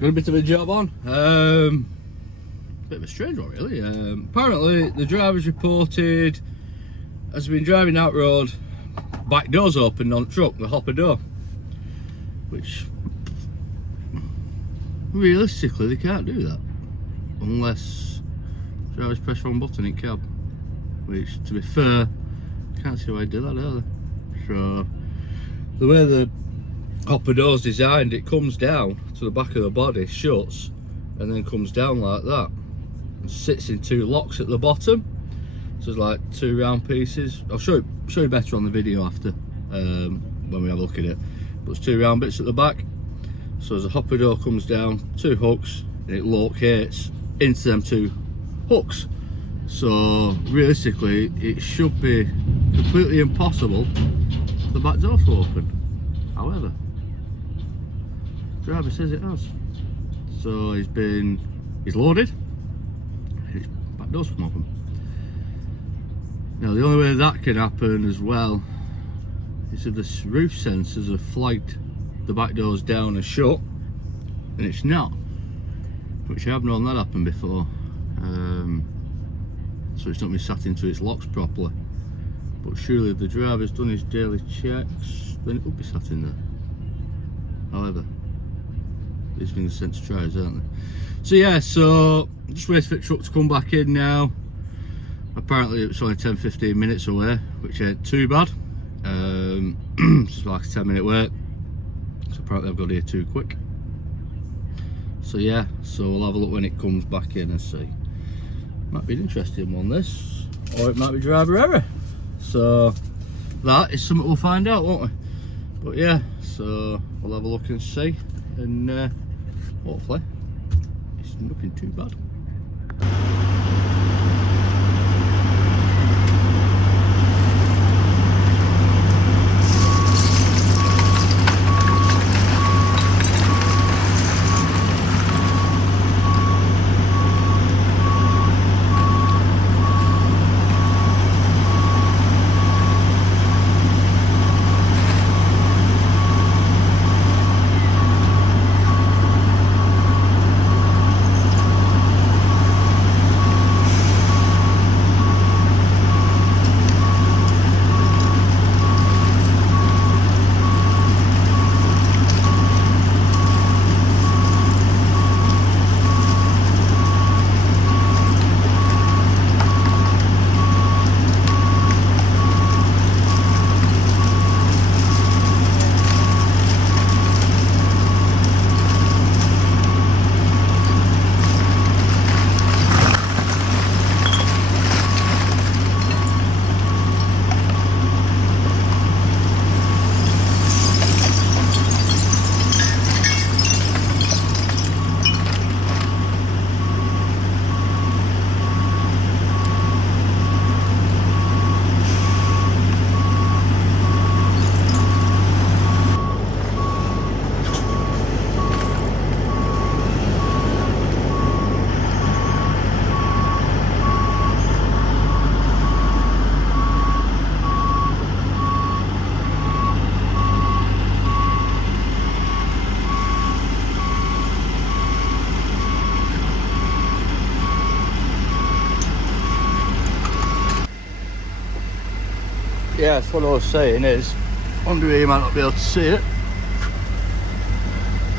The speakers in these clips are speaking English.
Got a bit of a job on. Bit of a strange one really. Apparently the driver's reported has been driving out road, back doors open on truck, the hopper door, which realistically they can't do that unless drivers press wrong button in cab, which to be fair, can't see why they do that either. So the way the hopper door's designed, it comes down to the back of the body, shuts, and then comes down like that and sits in two locks at the bottom. So there's like two round pieces. I'll show you better on the video after when we have a look at it. But it's two round bits at the back. So as the hopper door comes down, two hooks, and it locates into them two hooks. So realistically, it should be completely impossible for the back door to open. However, the driver says it has. So he's loaded, his back door's come open. Now the only way that can happen as well is if the roof sensors have flagged the back doors down and shut, and it's not, which I have known that happen before. So it's not been sat into its locks properly. But surely if the driver's done his daily checks, then it would be sat in there. However, these things are sent to trials, aren't they? So yeah, so just waiting for the truck to come back in now. Apparently it's only 10-15 minutes away, which ain't too bad. It's like a 10-minute wait. So apparently I've got here too quick. So yeah, so we'll have a look when it comes back in and see. Might be an interesting one this, or it might be driver error. So that is something we'll find out, won't we? But yeah, so we'll have a look and see, and hopefully it's nothing too bad. Yeah, that's what I was saying is, under here you might not be able to see it,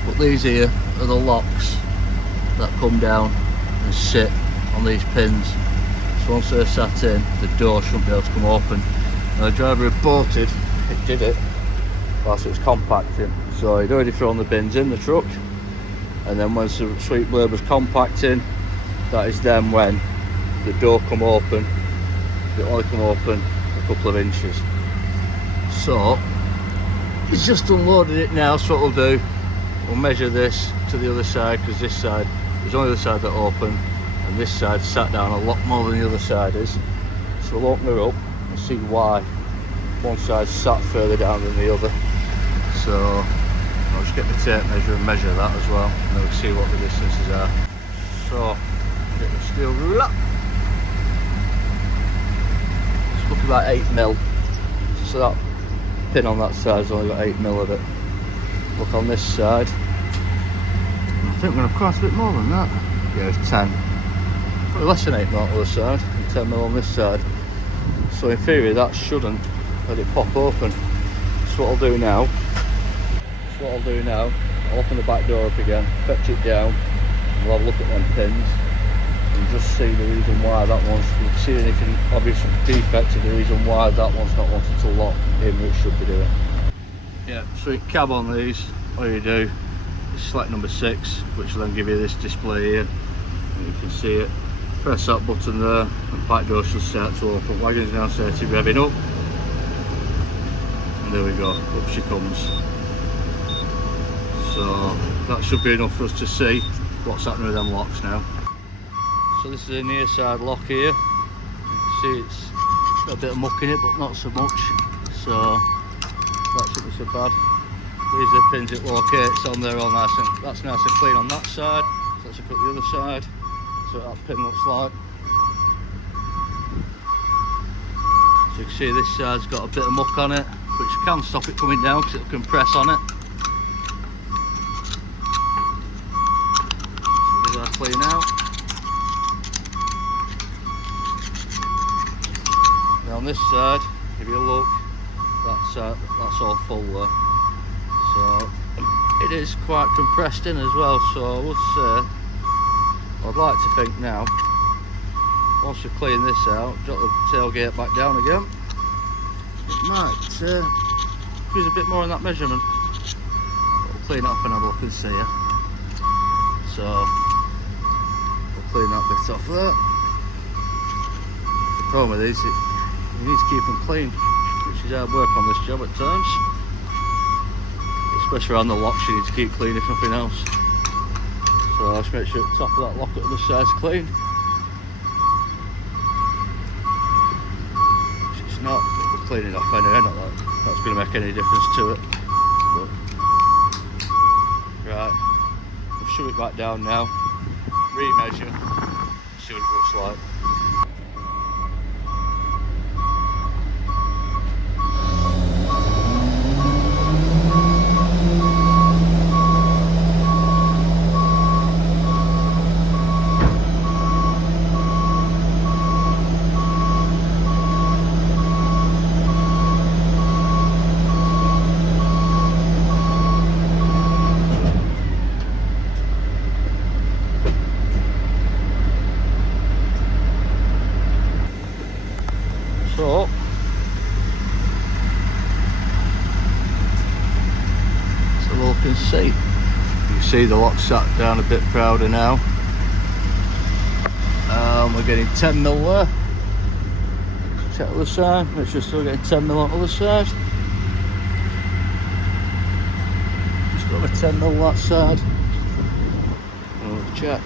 but these here are the locks that come down and sit on these pins. So once they're sat in, the door shouldn't be able to come open. Now the driver reported it did it whilst it was compacting. So he'd already thrown the bins in the truck, and then once the sweep blade was compacting, that is then when the door come open. It only come open a couple of inches. So he's just unloaded it now. So what we'll do, we'll measure this to the other side, because this side is only the side that opened, and this side sat down a lot more than the other side is. So we'll open her up and see why one side sat further down than the other. So I'll just get the tape measure and measure that as well, and then we'll see what the distances are. So get the steel ruler. It's looking about 8mm. So that pin on that side's only got 8mm of it. Look on this side. think we're going to have quite a bit more than that. Yeah, it's 10. Probably less than 8 mil on the other side and 10 mil on this side. So in theory that shouldn't let it pop open. So what I'll do now, I'll open the back door up again, fetch it down, and we'll have a look at them pins and just see the reason why that one's, if you see anything obvious defect and the reason why that one's not wanting to lock in where it should be doing. Yeah, so cab on these, all you do is select number 6, which will then give you this display here, and you can see it. Press that button there, and the back door should start to open. Wagon's now started revving up, and there we go, up she comes. So that should be enough for us to see what's happening with them locks now. So this is the near side lock here. You can see it's got a bit of muck in it, but not so much. So that shouldn't be so bad. These are the pins it locates on there, all nice and that's nice and clean on that side. So let's look at the other side. So that pin looks like. So you can see this side's got a bit of muck on it, which can stop it coming down because it'll compress on it. So these are clean out. Now on this side, if you look, that's all full there. So it is quite compressed in as well. So I would say, I'd like to think now, once we clean this out, drop the tailgate back down again, it might use a bit more on that measurement. We'll clean it off and have a look and see it. So we'll clean that bit off there. The problem with these, you need to keep them clean, which is hard work on this job at times. Especially around the locks, you need to keep clean if nothing else. So let's make sure the top of that lock at the other side's clean. If it's not, we'll clean it off anyway, not that that's going to make any difference to it. But, right, we'll shove it back down now, re-measure, see what it looks like. So, let's have a look and see. You can see the lock sat down a bit prouder now. We're getting 10 mil there. Check the other side, make sure we're still getting 10 mil on the other side. Just got a 10 mil that side. We'll check.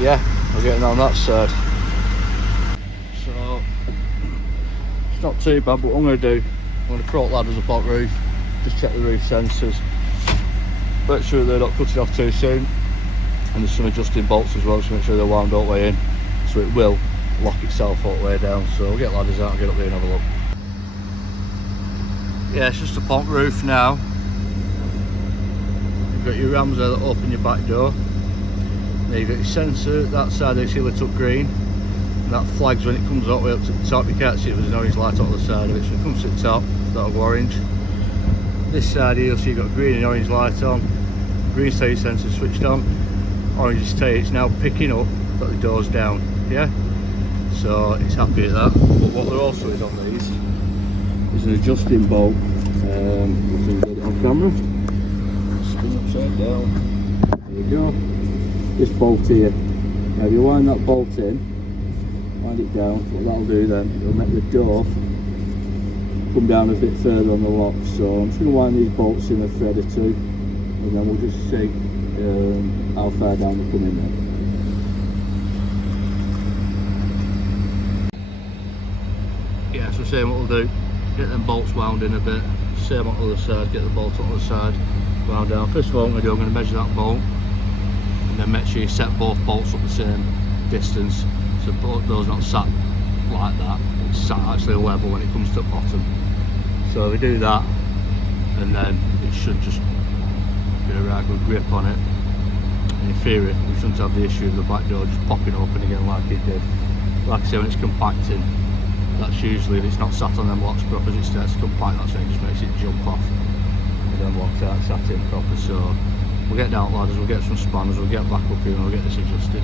Yeah, we're getting on that side. So it's not too bad, but what I'm going to do, I'm going to throw ladders up on the roof, just check the roof sensors, make sure they're not cutting off too soon, and there's some adjusting bolts as well, so make sure they're wound all the way in, so it will lock itself all the way down. So we'll get ladders out and get up there and have a look. Yeah, it's just a pont roof now. You've got your rams there that open your back door. Now you've got your sensor, that side there you see lit up green, and that flags when it comes all the way up to the top. You can't see it, there's an orange light on the side of it, so it comes to the top, that'll go orange. This side here you'll see you've got green and orange light on, green state sensor switched on, orange state it's now picking up that the door's down, yeah? So it's happy at that. But what there also is on these is an adjusting bolt, if we can get it on camera, spin upside down, there you go. This bolt here, now if you wind that bolt in, wind it down, what that'll do then, it'll make the door come down a bit further on the lock. So I'm just going to wind these bolts in a thread or two, and then we'll just see how far down they come in there. Yeah, so same what we'll do, get them bolts wound in a bit, same on the other side, get the bolt on the other side, round down. First of all, I'm going to measure that bolt, and then make sure you set both bolts up the same distance, so those not sat like that, it's sat actually level when it comes to the bottom. So we do that, and then it should just get a right good grip on it. In theory, we shouldn't have the issue of the back door just popping open again like it did. Like I say, when it's compacting, that's usually, if it's not sat on them locks proper, as it starts to compact, that's when it just makes it jump off. And then locks out sat in proper. So we'll get down ladders, we'll get some spanners, we'll get back up here and we'll get this adjusted.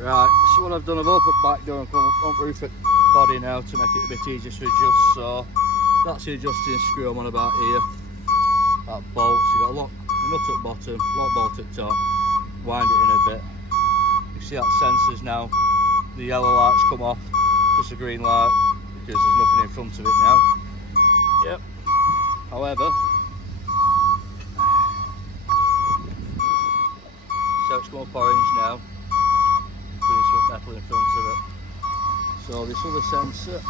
Right, so what I've done, I've opened back door and come up roof at body now to make it a bit easier to adjust. So that's the adjusting screw I'm on about here. That bolt, so you've got a lock, a nut at bottom, lock bolt at top, wind it in a bit. You see that sensors now, the yellow lights come off, just a green light because there's nothing in front of it now. Yep. However, so it's come up orange now. Putting some metal in front of it. So this other sensor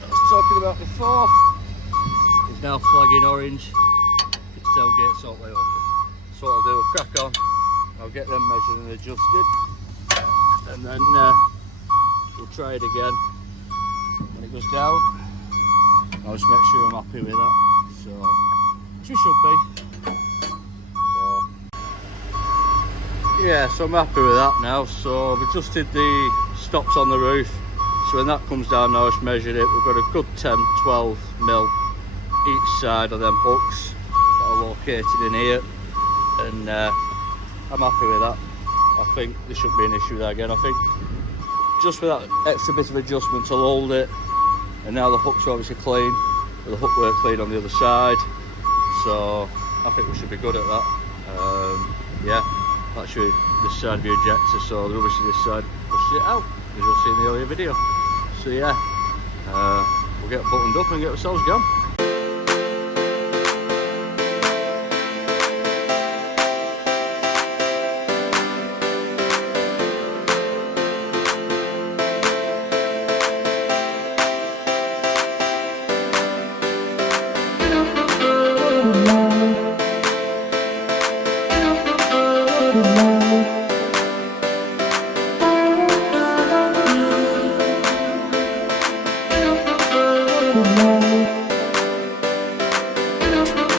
I was talking about before is now flagging orange. Its tailgate's all the way open. So what I'll do, I'll crack on, I'll get them measured and adjusted, and then we'll try it again. When it goes down, I'll just make sure I'm happy with that. So, which we should be. Yeah, so I'm happy with that now. So I've adjusted the stops on the roof, so when that comes down now, I've measured it. We've got a good 10-12 mil each side of them hooks that are located in here, and I'm happy with that. I think there shouldn't be an issue there again. I think just with that extra bit of adjustment to hold it, and now the hooks are obviously clean, the hook work clean on the other side, so I think we should be good at that. Yeah. Actually, this side of the ejector, so the rubbish to this side pushes it out, as you'll see in the earlier video. So yeah, we'll get buttoned up and get ourselves going. Thank you.